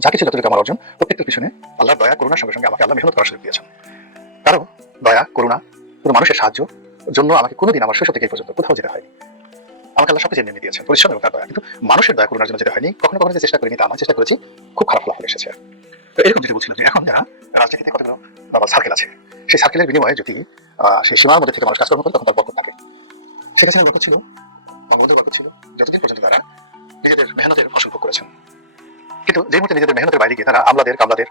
যা কিছু যতটুকু আমার অর্জন, প্রত্যেকটার পিছনে আল্লাহর দয়া করুণার সঙ্গে সঙ্গে আমাকে আল্লাহ মেহনত করার সুযোগ দিয়েছেন। কারো দয়া করুণা, কোনো মানুষের সাহায্য জন্য আমাকে কোনোদিন আমার শৈশব থেকে এই পর্যন্ত কোথাও যেতে হয়নি। আমাকে আল্লাহ সবকিছু এনে দিয়েছেন, পরিশ্রম এবং তার দয়া। কিন্তু মানুষের দয়া করুণার জন্য যেতে হয়নি। কখনো কখনো যে চেষ্টা করিনি তা আমার চেষ্টা করেছি, খুব খারাপ ফলাফল এসেছে। তো এরকম যদি বলছিলাম যে এখন যারা রাজনীতিতে কতগুলো সার্কেল আছে, সেই সার্কেলের বিনিময়ে যদি সেই সীমার মধ্যে থেকে মানুষ কাজকর্ম করে, তখন তার বরকত থাকে। সেটা ছিল বরকত ছিল, বঙ্গবন্ধুর বরকত ছিল, যতদিন পর্যন্ত তারা নিজেদের মেহনতের ফসল ভোগ করেছেন। কিন্তু যে মুহূর্তে নিজেদের মেহনতের বাইরে গিয়ে তারা আমলাদের, কামলাদের,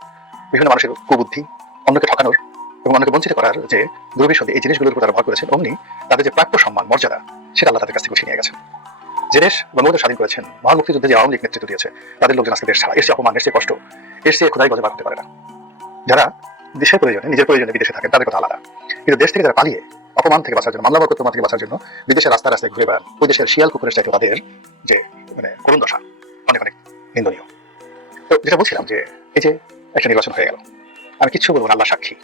বিভিন্ন মানুষের কুবুদ্ধি, অন্যকে ঠকানোর এবং অন্যকে বঞ্চিত করার যে দুর্বিষদে এই জিনিসগুলোর উপর তারা ভর করেছেন, অমনি তাদের যে প্রাপ্য সম্মান, মর্যাদা, সেটা আল্লাহ তাদের কাছ থেকে উঠিয়ে নিয়ে গেছেন। যে দেশ বঙ্গবন্ধু স্বাধীন করেছেন, মহান মুক্তিযুদ্ধে যে আওয়ামী লীগ নেতৃত্ব দিয়েছে, তাদের লোকজন আজকে দেশ ছাড়া, এর চেয়ে অপমান, এর চেয়ে কষ্ট, এর চেয়ে খোদাই গজে বার করতে পারে না। যারা দেশের প্রয়োজনে, নিজের প্রয়োজনে বিদেশে থাকেন, তাদের কথা আলাদা। কিন্তু দেশ থেকে যারা পালিয়ে অপমান থেকে বাঁচার জন্য, মামলা মোকদ্দমা থেকে বাঁচার জন্য বিদেশের রাস্তায় রাস্তায় ঘুরে বেড়ান, ওই দেশের শিয়াল কুকুরের চাইতে তাদের যে করুণ দশা অনেক অনেক নিন্দনীয়। তো যেটা বলছিলাম যে এই যে একটা নির্বাচন হয়ে গেল, আমি কিচ্ছু বলবো না, আল্লাহ সাক্ষী।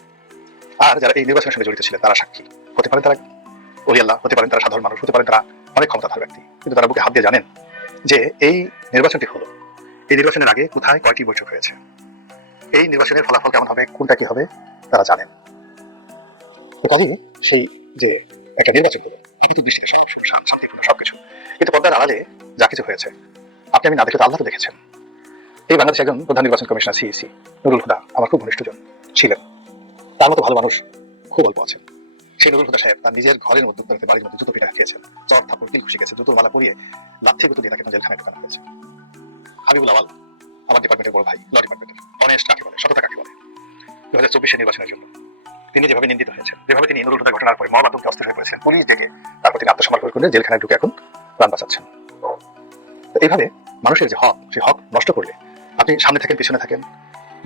আর যারা এই নির্বাচনের সঙ্গে জড়িত ছিলেন তারা সাক্ষী। হতে পারেন তারা ওলি আল্লাহ, হতে পারেন তারা সাধারণ মানুষ, হতে পারেন তারা অনেক ক্ষমতাধর ব্যক্তি, কিন্তু তারা বুকে হাত দিয়ে জানেন যে এই নির্বাচনটি হলো, এই নির্বাচনের আগে কোথায় কয়টি বৈঠক হয়েছে, এই নির্বাচনের ফলাফল কেমন হবে, কোনটা কি হবে, তারা জানেন। তো কাজে সেই যে একটা নির্বাচন দেবে কিন্তু দৃষ্টিতে শান্তিপূর্ণ সবকিছু, কিন্তু পর্দার আড়ালে যা কিছু হয়েছে আপনি আমি না দেখে তো আল্লাহ তো দেখেছেন। এই বাংলাদেশে একজন প্রধান নির্বাচন কমিশনার সিইসি নুরুল হুদা আমার খুব ঘনিষ্ঠজন ছিলেন। তার মতো ভালো মানুষ খুব অল্প আছেন। সেই নুরুল হুদা সাহেব তার নিজের ঘরের মধ্যে বাড়ির মধ্যে জুতো পিঠা খেয়েছেন, চর থাপড় দিল খুশি গেছে, জুতোর মালা পরিয়ে লাথি গুতো দিয়ে তাকে জেলখানায় ঢোকানো হয়েছে। হাবিবুল আওয়াল আমার ডিপার্টমেন্টের বড় ভাই, ল ডিপার্টমেন্টের অনেস্ট কাকে বলে, সততা কাকে বলে, 2024 নির্বাচনের জন্য তিনি যেভাবে নিন্দিত হয়েছেন, যেভাবে তিনি নুরুল হুদার ঘটনার পরে মব আতঙ্কে অস্থির হয়ে পড়েছেন, পুলিশ ডেকে তারপর তিনি আত্মসমর্পণ করে জেলখানায় ঢুকে এখন প্রাণ বাঁচাচ্ছেন। এইভাবে মানুষের যে হক, সেই হক নষ্ট করলে আপনি সামনে থাকেন পিছনে থাকেন,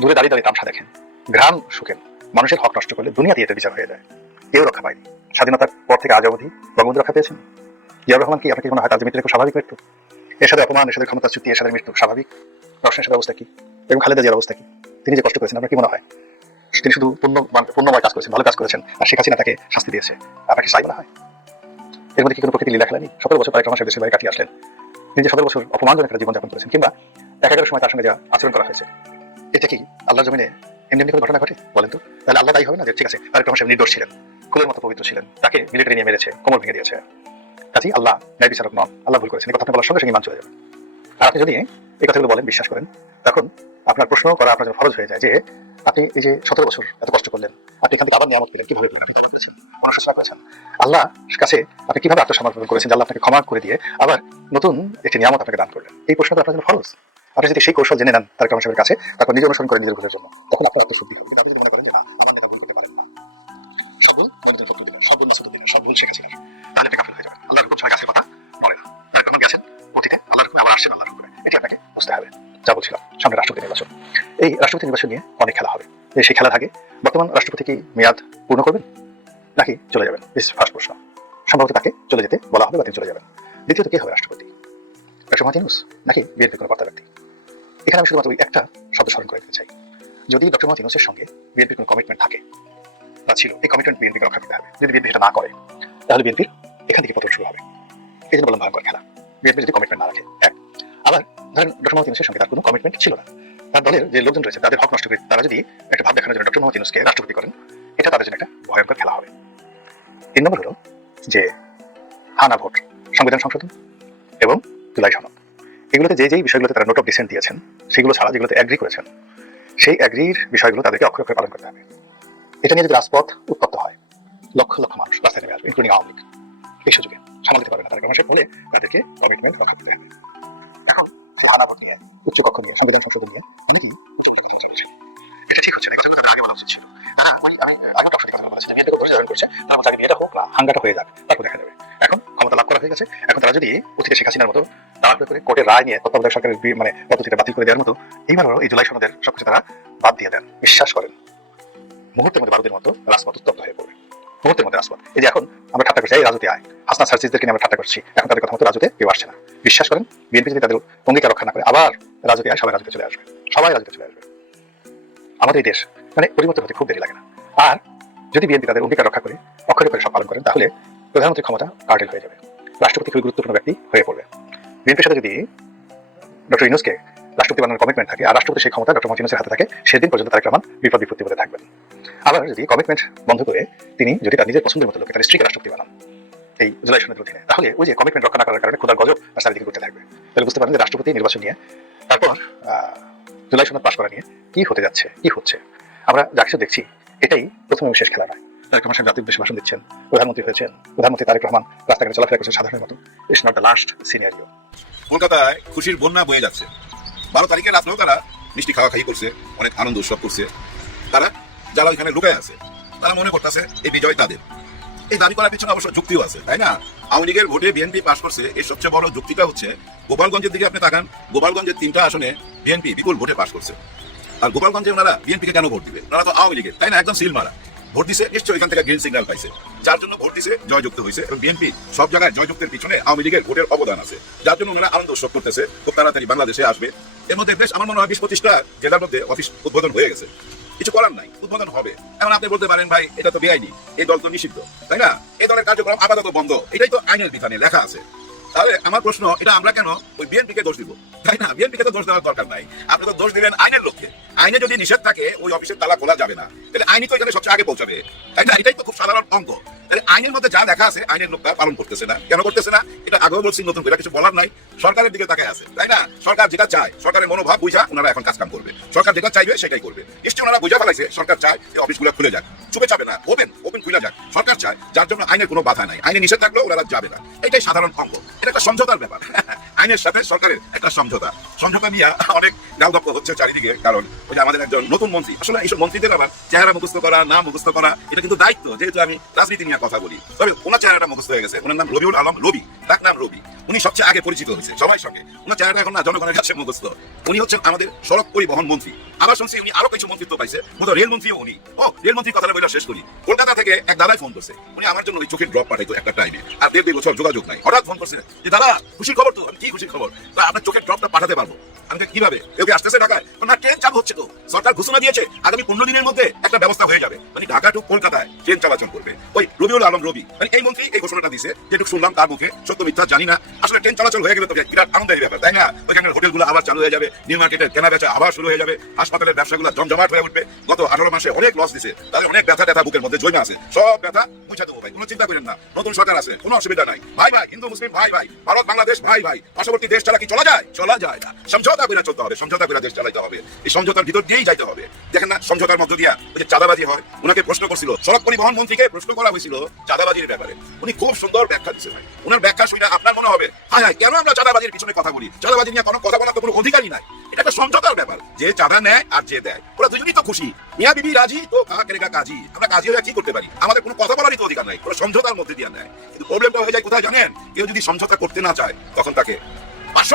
দূরে দাঁড়িয়ে দাঁড়িয়ে তামসা দেখেন, ঘ্রাণ শুকেন, মানুষের হক নষ্ট করলে দুনিয়াতে এতে বিচার হয়ে যায়। কেউ রক্ষা পায়নি স্বাধীনতার পর থেকে আজ অবধি। বঙ্গবন্ধু রক্ষা পেয়েছেন? জিয়াউর রহমান কি আপনাকে মনে হয় তার যে মৃত্যু খুব স্বাভাবিক মৃত্যু? এর সাথে অপমান, এর সাথে ক্ষমতার চুক্তি, এর সাথে মৃত্যু স্বাভাবিক? রওশনের সাথে অবস্থা কি এবং খালেদা জিয়ার অবস্থা কি? তিনি যে কষ্ট করেছেন আপনার কি মনে হয় তিনি শুধু পূর্ণময় কাজ করেছেন, ভালো কাজ করেছেন, আর শেখ হাসিনা তাকে শাস্তি দিয়েছে? আপনাকে সাই মনে হয়? এর মধ্যে কি কোনো প্রকৃতি লীলা খেলেনি? 17 বছর তারেক রহমান দেশের বাইরে কাটিয়ে আসলেন, তিনি যে 17 বছর অপমানজনক একটা জীবনযাপন করেছেন, কিংবা একাগারের সময় তার সঙ্গে যা আচরণ করা হয়েছে, এটা কি আল্লাহর জমিনে এমনি কোনো ঘটনা ঘটে বলেন তো? তাহলে আল্লাহ তাই হবে না যে ঠিক আছে তারেক রহমান সাহেব নির্দোষ ছিলেন, ফুলের মতো পবিত্র ছিলেন, তাকে মিলিটারি নিয়ে মেরেছে, কোমর ভেঙে দিয়েছে, কাজেই আল্লাহ ন্যায় বিচারক নন, আল্লাহ ভুল করেছেন, এই কথা বলার সঙ্গে সঙ্গে ইমান চলে যাবে। আর আপনি যদি এই কথাগুলো বলেন, বিশ্বাস করেন, তখন আপনার প্রশ্ন করা আপনার জন্য ফরজ হয়ে যায় যে আপনি এই যে 17 বছর এত কষ্ট করলেন, আপনি এখান থেকে আবার নিয়ামত পেলেন, কিভাবে করেছেন আল্লাহ কাছে আপনি কিভাবে আত্মসমর্পণ করেছেন যে আল্লাহ আপনাকে ক্ষমা করে দিয়ে আবার নতুন একটি নিয়ামত আপনাকে দান করলেন? এই প্রশ্নটা আপনার জন্য ফরজ। আপনি যদি সেই কৌশল জেনে নেন তারেক রহমান সাহেবের কাছে, তারপর নিজে অনুসরণ করেন নিজের ভুলের জন্য, তখন আপনার আত্মশুদ্ধি হবে। আপনি যদি মনে করেন যে না আমার নেতা ভুল করতে পারেন না, সব ভুল মহিউদ্দিন ফখরুল দিলেন, সব ভুল মাসুদ দিলেন, সব ভুল শেখ হাসিনার, তাহলে আপনি কাফের হয়ে যাবেন। আল্লাহর হুকুম ছাড়া কাছে কথা নড়ে না। তারেক রহমান গেছেন অতীতে, আল্লাহর হুকুমে আবার আসছেন আল্লাহর হুকুমে, এটি আপনাকে বুঝতে হবে। যা বলছিলাম, সামনে রাষ্ট্রপতি নির্বাচন, এই রাষ্ট্রপতি নির্বাচন নিয়ে অনেক খেলা হবে। সেই খেলার আগে বর্তমান রাষ্ট্রপতি কি মেয়াদ পূর্ণ করবেন নাকি চলে যাবেন? দিস ফার্স্ট প্রশ্ন। সম্ভবত তাকে চলে যেতে বলা হবে বা তিনি চলে যাবেন। দ্বিতীয়ত, কে হবে রাষ্ট্রপতি? ডক্টর মোহাম্মদ ইউনূস নাকি বিএনপির কোনো কর্তা ব্যক্তি? এখানে আমি শুধুমাত্র একটা শব্দ স্মরণ করে দিতে চাই, যদি ডক্টর মোহাম্মদ ইউনূসের সঙ্গে বিএনপির কোনো কমিটমেন্ট থাকে বা ছিল, এই কমিটমেন্ট বিএনপিকে রক্ষা করতে হবে। যদি বিএনপি সেটা না করে তাহলে বিএনপির এখান থেকে পতন শুরু হবে। এই জন্য বললাম ভয়ঙ্কর খেলা, বিএনপি যদি কমিটমেন্ট না রাখে। এক, আবার ধরেন ডক্টর মোহাম্মদ ইউনূসের সঙ্গে তার কোনো কমিটমেন্ট ছিল না, তার দলের যে লোকজন রয়েছে তাদের হক নষ্ট করে তারা যদি একটা ভাব দেখানোর জন্য ডক্টর মোহাম্মদ ইউনূসকে রাষ্ট্রপতি করেন, এটা তাদের জন্য একটা ভয়ঙ্কর খেলা হবে। 3 নম্বর হলো যে হানা ভোট, সংবিধান সংশোধন এবং জুলাই সনদ, এগুলোতে যেই বিষয়গুলোতে তারা নোট অফ ডিসেন্ট দিয়েছেন, সেগুলো ছাড়া যেগুলোতে অ্যাগ্রি করেছেন, সেই অ্যাগ্রির বিষয়গুলো তাদেরকে অক্ষরে অক্ষরে পালন করতে হবে। এটা নিয়ে যদি রাজপথ উত্তপ্ত হয়, লক্ষ লক্ষ মানুষ রাস্তায় নেমে আসবে, ইনক্লুডিং আওয়ামী লীগ। এই সুযোগে সামাল দিতে পারবে না তারেক রহমান সাহেব, বলে তাদেরকে কমিটমেন্ট রক্ষা করতে হবে। এখন সেই হানা ভোট নিয়ে, উচ্চ কক্ষ নিয়ে, সংবিধান সংশোধন নিয়ে অনেকেই কথা চলছে, এটা ঠিক হচ্ছে না, কথা তাদের আগে বলা উচিত ছিল। আমি আগে অপশনে কথা বলা ছিল, আমি এটা ধরে ধারণ করছি, তার মধ্যে আগে মেয়েটা হোক না হাঙ্গাটা হয়ে যাক, তারপর দেখা যাবে। এখন ক্ষমতা লাভ করা হয়ে গেছে, এখন তারা যদি অতীতে শেখ হাসিনার মতো তাড়াহুড়ো করে কোর্টের রায় নিয়ে তত্ত্বাবধায়ক সরকারের পদ্ধতিতে বাতিল করে দেওয়ার মতো এইবারও এই জুলাই সনদের সবকিছু তারা বাদ দিয়ে দেন, বিশ্বাস করেন মুহূর্তের মধ্যে বারুদের মতো রাজপথ উত্তপ্ত হয়ে পড়বে। মুহূর্তের মধ্যে রাজপথ, এই যে এখন আমরা ঠাট্টা করছি, এই রাজুতে আয়, হাসনা সার্জিসদেরকে নিয়ে আমরা ঠাট্টা করছি, এখন তাদের কথা মতো রাজুতে কেউ আসছে না। বিশ্বাস করেন বিএনপি যদি তাদের অঙ্গীকার রক্ষা না করে আবার রাজুতে আয়, সবাই রাজুতে চলে আসবে, সবাই রাজুতে চলে আসবে। আমাদের এই দেশ পরিবর্তন হতে খুব দেরি লাগে না। আর যদি বিএনপি তাদের অঙ্গীকার রক্ষা করে অক্ষরে করে সব পালন করেন, তাহলে প্রধানমন্ত্রীর ক্ষমতা কার্টেল হয়ে যাবে, রাষ্ট্রপতি খুবই গুরুত্বপূর্ণ ব্যক্তি হয়ে পড়বে। বিএনপির সাথে যদি ডক্টর ইউনূসকে রাষ্ট্রপতি বানানোর কমিটমেন্ট থাকে আর রাষ্ট্রপতি সেই ক্ষমতা ডক্টর মোহাম্মদ ইউনূসের হাতে থাকে, সেদিন পর্যন্ত তারেক রহমান বিপদ বিপত্তি বলে থাকবেন। আবার যদি কমিটমেন্ট বন্ধ করে তিনি যদি তার নিজের পছন্দের মতো লোকে তার স্ত্রীকে রাষ্ট্রপতি বানান এই জুলাই সনদের অধীনে, তাহলে ওই যে কমিটমেন্ট রক্ষা না করার কারণে ক্ষুধার গজব তার চারিদিকে করতে থাকবে। তাহলে বুঝতে পারেন যে রাষ্ট্রপতি নির্বাচন নিয়ে তারপর জুলাই সনদ পাশ করা নিয়ে কি হতে যাচ্ছে, কি হচ্ছে। আমরা যা কিছু দেখছি এটাই প্রথম এবং শেষ খেলা নয়। তারেক রহমান সাহেব জাতির উদ্দেশ্যে ভাষণ দিচ্ছেন, প্রধানমন্ত্রী হয়েছেন, প্রধানমন্ত্রী তারেক রহমান রাস্তাঘাটে চলাফেরা করছেন সাধারণের মতো। It's not the last scenario. কলকাতায় খুশির বন্যা বয়ে যাচ্ছে। 12 তারিখে রাত্রেও তারা মিষ্টি খাওয়া করছে, অনেক আনন্দ উৎসব করছে। তারা যারা ওইখানে লুকায় আছে তারা মনে করতেছে এই বিজয় তাদের। এই দাবি করার পিছনে অবশ্য যুক্তিও আছে, তাই না? আওয়ামী লীগের ভোটে বিএনপি পাস করছে, এর সবচেয়ে বড় যুক্তিটা হচ্ছে গোপালগঞ্জের দিকে আপনি তাকান, গোপালগঞ্জের 3টা আসনে বিএনপি বিপুল ভোটে পাস করছে। আর গোপালগঞ্জে ওনারা বিএনপিকে কেন ভোট দিবে? ওনারা তো আওয়ামী লীগের, তাই না? একদম সিল মারা ভোট দিছে, নিশ্চয়ই এখান থেকে গ্রিন সিগন্যাল পাইছে, যার জন্য ভোট দিছে, জয়যুক্ত হয়েছে। এবং বিএনপি সব জায়গায় জয়যুক্তের পিছনে আওয়ামী লীগের ভোটের অবদান আছে, যার জন্য ওনারা আনন্দ উৎসব করতেছে, খুব তাড়াতাড়ি বাংলাদেশে আসবে। এর মধ্যে বেশ আমার মনে হয় 20-25টা জেলার মধ্যে অফিস উদ্বোধন হয়ে গেছে, কিছু করার নাই, উদ্বোধন হবে। এখন আপনি বলতে পারেন ভাই এটা তো বেআইনি, এই দল তো নিষিদ্ধ, তাই না? এই দলের কার্যক্রম আপাতত বন্ধ, এটাই তো আইনের বিধানে লেখা আছে। তাহলে আমার প্রশ্ন, এটা আমরা কেন ওই বিএনপিকে দোষ দিব? তাই না? বিএনপিকে তো দোষ দেওয়ার দরকার নাই, আপনি তো দোষ দিলেন আইনের লক্ষ্যে। আইনে যদি নিষেধ থাকে ওই অফিসের তালা খোলা যাবে না, তাহলে আইনই তো এখানে সবচেয়ে আগে পৌঁছাবে, তাই না? এটাই তো খুব সাধারণ অঙ্ক। তাহলে আইনের মধ্যে যা লেখা আছে আইনের লোকটা পালন করতেছে না, কেন করতেছে না? এটা আগেও বলছি, নতুন করে কিছু বলার নাই। সরকারের দিকে তাকায় আছে, তাই না? সরকার যেটা চায়, সরকারের মনোভাব বুঝা ওনারা এখন কাজ কাম করবে। সরকার যেটা চাইবে সেটাই করবে। নিশ্চয়ই ওনারা বুঝা ফেলাইছে সরকার চায় যে অফিসগুলো খুলে যাক, চুপে যাবে না, ওপেন খুলে যাক। সরকার চায়, যার জন্য আইনের কোনো বাধা নাই, আইনে নিষেধ থাকলেও ওনারা যাবে না। এটাই সাধারণ অঙ্ক, এটা একটা সমঝোতার ব্যাপার। আইনের সাথে সরকারের একটা সমঝোতা নিয়ে অনেক ডালদপ্প হচ্ছে চারিদিকে। কারণ ওই যে আমাদের একজন নতুন মন্ত্রী, আসলে এইসব মন্ত্রীদের আবার চেহারা মুখস্থ করা, নাম মুখস্থ করা, এটা কিন্তু দায়িত্ব। যেহেতু আমি রাজনীতি নিয়ে কথা বলি, তবে ওনার চেহারাটা মুখস্থ হয়ে গেছে। ওনার নাম রবিউল আলম রবি, তার নাম রবি। উনি সবচেয়ে আগে পরিচিত হয়েছে সবাই সঙ্গে। ওনার চেহারাটা এখন না জনগণের কাছে মুখস্থ। উনি হচ্ছেন আমাদের সড়ক পরিবহন মন্ত্রী। আবার শুনছি উনি আরো কিছু মন্ত্রিত্ব পাইছে, বোধহয় রেলমন্ত্রীও উনি। রেলমন্ত্রীর কথাটা বলে শেষ করি। কলকাতা থেকে এক দাদাই ফোন করছে, উনি আমার জন্য ওই চোখের ড্রপ পাঠাইতো একটা টাইমে, আর 1.5 বছর যোগাযোগ নাই। হঠাৎ ফোন করছে যে দাদা খুশির খবর তো। আমি কি খুশির খবর? আপনার চোখের ড্রপটা পাঠাতে পারবো। আমি কিভাবে? কেউ আসতেছে ঢাকায়? না, ট্রেন চালু হচ্ছে তো, সরকার ঘোষণা দিয়েছে আগামী 15 দিনের মধ্যে একটা ব্যবস্থা হয়ে যাবে, মানে ঢাকা টু কলকাতায় ট্রেন চলাচল করবে। ওই রবিউল আলম রবি, মানে এই মন্ত্রী এই ঘোষণাটা দিছে, যেটুকু শুনলাম তার মুখে, সত্য মিথ্যা জানি না। আসলে ট্রেন চলাচল হয়ে গেলে তো বিরাট আনন্দের ব্যাপার, তাই না? ওইখানের হোটেলগুলো আবার চালু হয়ে যাবে, নিউ মার্কেটের কেনা বেচা আবার শুরু হয়ে যাবে, হাসপাতালের ব্যবসাগুলো জমজমাট হয়ে উঠবে। গত 18 মাসে অনেক লস দিছে, তাদের অনেক ব্যথা বুকের মধ্যে জমে আছে, সব ব্যথা বুঝা দেবো ভাই, কোনো চিন্তা করেন না। নতুন সরকার আছে, কোনো অসুবিধা নাই। ভাই হিন্দু মুসলিম ভাই, ভারত বাংলাদেশ ভাই, পার্শ্ববর্তী দেশ ছাড়া কি চলা যায় না। সমঝোতা করে চলতে হবে, সমঝোতা করে দেশ চালাইতে হবে, এই সমঝোতার ভিতর দিয়েই যাইতে হবে। দেখেন না, সমঝোতার মধ্য দিয়া ওই যে চাঁদাবাজি হয়, ওনাকে প্রশ্ন করছিল, সড়ক পরিবহন মন্ত্রীকে প্রশ্ন করা হয়েছিল চাঁদাবাজির ব্যাপারে। উনি খুব সুন্দর ব্যাখ্যা দিচ্ছে ভাই। ওনার ব্যাখ্যা শুনে আপনার মনে হবে হায় কেন আমরা চাঁদাবাজির পিছনে কথা বলি? চাঁদাবাজি নিয়ে কোনো কথা বলার তো কোনো অধিকারই নাই। এটা একটা সমঝোতার ব্যাপার, যে চাঁদা নেয় আর যে দেয় ওরা দুজনই তো খুশি। মিয়া বিবি রাজি তো কাহা কেরেগা কাজী। আমরা কাজী হয়ে কি করতে পারি? আমাদের কোনো কথা বলারই তো অধিকার নাই, কোনো সমঝোতার মধ্যে দিয়ে নেয়। কিন্তু প্রবলেমটা হয়ে যায় কোথায় জানেন? কেউ যদি সমঝোতা করতে না চায়, তখন তাকে 500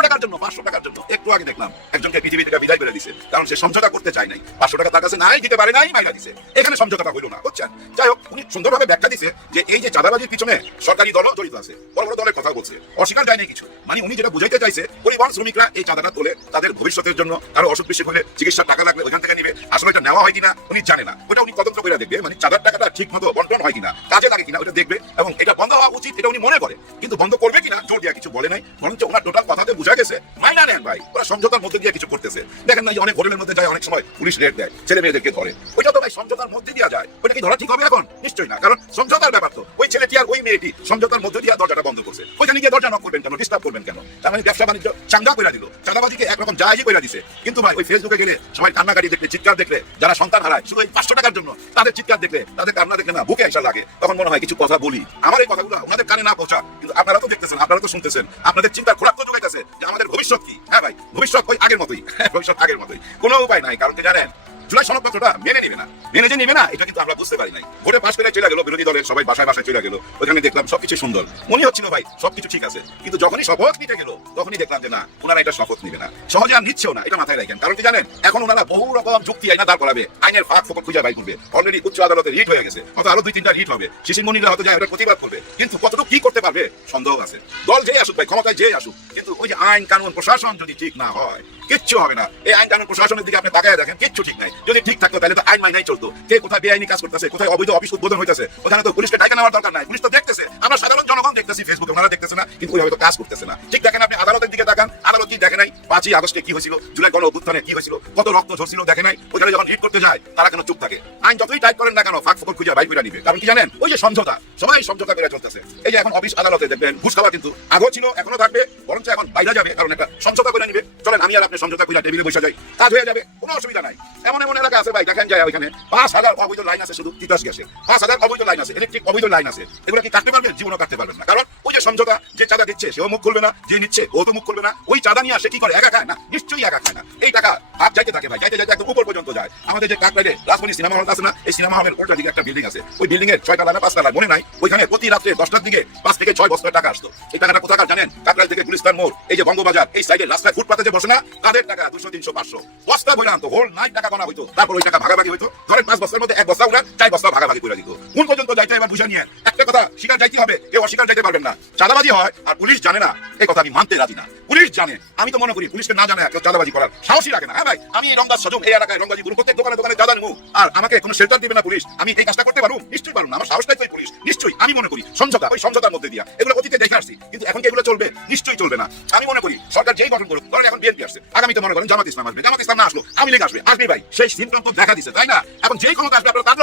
টাকার জন্য একটু আগে দেখলাম একজনকে পৃথিবী থেকে বিদায় করে দিছে, কারণ সে সমঝোতা করতে চায় নাই। 500 টাকা তার কাছে নাই, দিতে পারে নাই, মাইরা দিছে। এখানে সমঝোতাটা হইল না, বুঝছেন? যাই হোক, উনি সুন্দরভাবে ব্যাখ্যা দিছে যে এই যে চাঁদাবাজির পিছনে সরকারি দলও জড়িত আছে, বড় বড় দলের কথা বলছে, অস্বীকার যায় নাই কিছু। মানে উনি যেটা বুঝাইতে চাইছে, পরিবহন শ্রমিকরা এই চাঁদাটা তোলে তাদের ভবিষ্যতের জন্য, কারো অসুখ বিসুখ হলে চিকিৎসার টাকা লাগলে ওইখান থেকে নিবে। আসলে এটা নেওয়া হয় কিনা উনি জানে না, ওটা উনি তদন্ত করে দেখবে, মানে চাঁদার টাকাটা ঠিক মতো বন্টন হয় কিনা, কাজে লাগে কিনা ওটা দেখবে, এবং এটা বন্ধ হওয়া উচিত এটা উনি মনে করে। কিন্তু বন্ধ করবে কিনা জোর দিয়া কিছু বলে নাই, বরঞ্চ ওনার টোটাল কথাতে বোঝা গেছে মাইনা নেন ভাই, ওরা সমঝোতার মধ্যে দিয়ে কিছু করতেছে। দেখেন না, অনেক হোটেলের মধ্যে যায়, অনেক সময় পুলিশ রেড দেয়, ছেলে মেয়েদেরকে ধরে। ওইটা তো ভাই সমঝোতার মধ্যে দেওয়া যায়, ওইটা কি ধরা ঠিক হবে এখন? নিশ্চয়ই না, কারণ সমঝোতার ব্যাপার তো। ওই ছেলেটি আর ওই মেয়েটি সমঝোতার মধ্যে দিয়ে দরজাটা বন্ধ করছে, ওইখানে গিয়ে দরজা নক করবেন কেন, ডিস্টার্ব করবেন কেন? তার মানে ব্যবসা বাণিজ্য চাঙ্গা করে দিল, চাঁদাবাজিকে একরকম জায়গা করে দিছে। কিন্তু ভাই ওই ফেসবুকে গেলে সবাই কান্নাকাটি দেখলে, চিৎকার দেখলে, যারা সন্তান হারায় শুধু এই 500 টাকার জন্য, তাদের চিৎকার দেখলে, তাদের কান্না দেখলে না বুকে আসা লাগে। তখন মনে হয় কিছু কথা বলি, আমার এই কথাগুলো ওনাদের কানে না পৌঁছা, কিন্তু আপনারা তো দেখতেছেন, আপনারা তো শুনতেছেন, আপনাদের চিন্তার খোরাক তো যোগাইতেছে যে আমাদের ভবিষ্যৎ কি। হ্যাঁ ভাই, ভবিষ্যৎ ওই আগের মতোই, ভবিষ্যৎ আগের মতোই, কোনো উপায় নাই। কারণ কি জানেন, জুলাই সনদপত্রটা মেনে নেবে না, এটা কিন্তু আমরা বুঝতে পারি নাই। ভোটে পাশ করে চলে গেল, বিরোধী দলের সবাই বাসায় চলে গেল, ওখানে দেখলাম সবকিছু সুন্দর, মনে হচ্ছিল ভাই সবকিছু ঠিক আছে। কিন্তু যখনই শপথ নিতে গেল, তখনই দেখলাম যে না, ওনারা এটা শপথ নিবে না, সহজে আর নিচ্ছেও না। এটা মাথায় রাখেন, কারণ কি জানেন, এখন ওনারা বহু রকম যুক্তি আইনা দাঁড় করাবে, আইনের ফাঁক ফোকর খুঁজে বাই করবে। অলরেডি উচ্চ আদালতে রিট হয়ে গেছে, হয়তো আরো 2-3টা রিট হবে, শিশিরমণিরা হয়তো যায় এটা প্রতিবাদ করবে, কিন্তু কতটুকু কি করতে পারবে সন্দেহ আছে। দল যেই আসুক ভাই, ক্ষমতায় যেই আসুক, কিন্তু ওই যে আইন কানুন প্রশাসন যদি ঠিক না হয়, কিচ্ছু হবে না। এই আইন কানুন প্রশাসনের দিকে আপনি তাকায় দেখেন, কিচ্ছু ঠিক নাই। যদি ঠিক থাকতো তাহলে তো আইন মাইনাই চলতো। কে কোথায় বেআইনি কাজ করতেছে, কোথায় অবৈধ অফিস উদ্বোধন হইতেছে, ওখানে তো পুলিশকে ডাইকা নেওয়ার দরকার নাই, পুলিশ তো দেখতেছে। আমরা সাধারণ জনগণ দেখতেছি ফেসবুকে, ওনারা দেখতেছে না, কিন্তু ওইভাবে তো কাজ করতেছে না। ঠিক দেখেন আপনি আদালতের দিকে তাকান, আদালত কি দেখে নাই 5ই আগস্টে কি হয়েছিল, জুলাই গণ অভ্যুত্থানে কি হয়েছিল, কত রক্ত ঝরছিল দেখে নাই? ওখানে যখন রিট করতে যায় তারা কেন চুপ থাকে? আইন যতই টাইট করেন না কেন, ফাঁক ফোকর খুঁজে বাইক করে নিবে। কারণ কি জানেন, ওই যে সমঝোতা, সবাই সমঝোতা করে চলতেছে। এই যে এখন অফিস আদালতে দেখবেন ঘুষ খাওয়া কিন্তু আগেও ছিল, এখনো থাকবে, বরঞ্চ এখন বাইরে যাবে, কারণ একটা সমঝোতা করে নিবে। চলেন আমি আর আপনি সমঝোতা করে টেবিলে বসে যাই, কাজ হয়ে যাবে, কোনো অসুবিধা নাই। এমন এলাকা আছে ভাই, দেখেন যায় ওইখানে 5000 অবৈধ লাইন আছে, শুধু তিতাস গ্যাসে 5000 অবৈধ লাইন আছে, ইলেকট্রিক অবৈধ লাইন আছে। এগুলো কি কাটতে পারবেন? জীবনও কাটতে পারবেন না। কারণ ওই যে সমঝোতা, যে চাঁদা দিচ্ছে সেও মুখ খুলবে না, যে নিচ্ছে ও তো মুখ খুলবে না। ওই চাঁদা নিয়ে আসে কি করে? একা খায় না, নিশ্চয়ই একা খায় না। এই টাকা ভাগ যাইতে থাকে ভাই, যাইতে একদম উপর পর্যন্ত যায়। আমাদের যে কাকরাইলে রাজমণি সিনেমা হল আছে না, এই সিনেমা হলের উল্টা দিকে একটা বিল্ডিং আছে, ওই বিল্ডিং এর 6 তলা না 5 তলা মনে নাই, ওইখানে প্রতি রাত্রে 10টার দিকে 5 থেকে 6 বস্তা টাকা আসতো। এই টাকাটা কোথাকার জানেন? কাকরাইল থেকে গুলিস্তান মোড়, এই যে বঙ্গবাজার, এই সাইডে রাস্তায় ফুটপাতে যে বসে না, তাদের টাকা 200, 300, 500 বস্তা বইলা আনতো, হোল নাইট টাকা গোনা হইতো। তারপর ওই টাকা ভাগাভাগি হইতো, ধরেন 5 বস্তার মধ্যে 1 বস্তা ওরা 4 বস্তা ভাগাভাগি করে দিত। কোন পর্যন্ত যাইতে এবার বুঝে নিয়ে একটা কথা স্বীকার যাইতে হবে, কেউ অস্বীকার যাইতে পারবেন না। চাঁদাবাজি হয় আর পুলিশ জানে না, এই কথা আমি মানতে রাজি না। পুলিশ জানে, আমি তো মনে করি পুলিশকে না জানে কেউ চাঁদাবাজি করার সাহসই রাখে না। হ্যাঁ ভাই, আমি এই রংবাজ সজম এই এলাকায় রংবাজি গুরু প্রত্যেক দোকানে দোকানে চাঁদা নেবো, আর আমাকে কোনো শেল্টার দিবে না পুলিশ, আমি এই কাজটা করতে পারবো? নিশ্চয়ই পারবো না, আমার সাহস নাই তো পুলিশ। নিশ্চয়ই আমি মনে করি সমঝোতা, ওই সমঝোতার মধ্যে দিয়া এগুলো অতীতে দেখে আসছি, কিন্তু এখন কি এগুলো চলবে? নিশ্চয়ই চলবে না। আমি মনে করি সরকার যেই গঠন করুক, ধরেন এখন বিএনপি আসছে, আগামীতে মনে করেন জামাত ইসলাম আসবে, জামাত ইসলাম না আসলো আওয়ামী লীগ আসবে, আসবে ভাই, সেই সিমটম তো দেখা দিচ্ছে, তাই না? এখন যেই ক্ষমতা আসবে আপনারা তার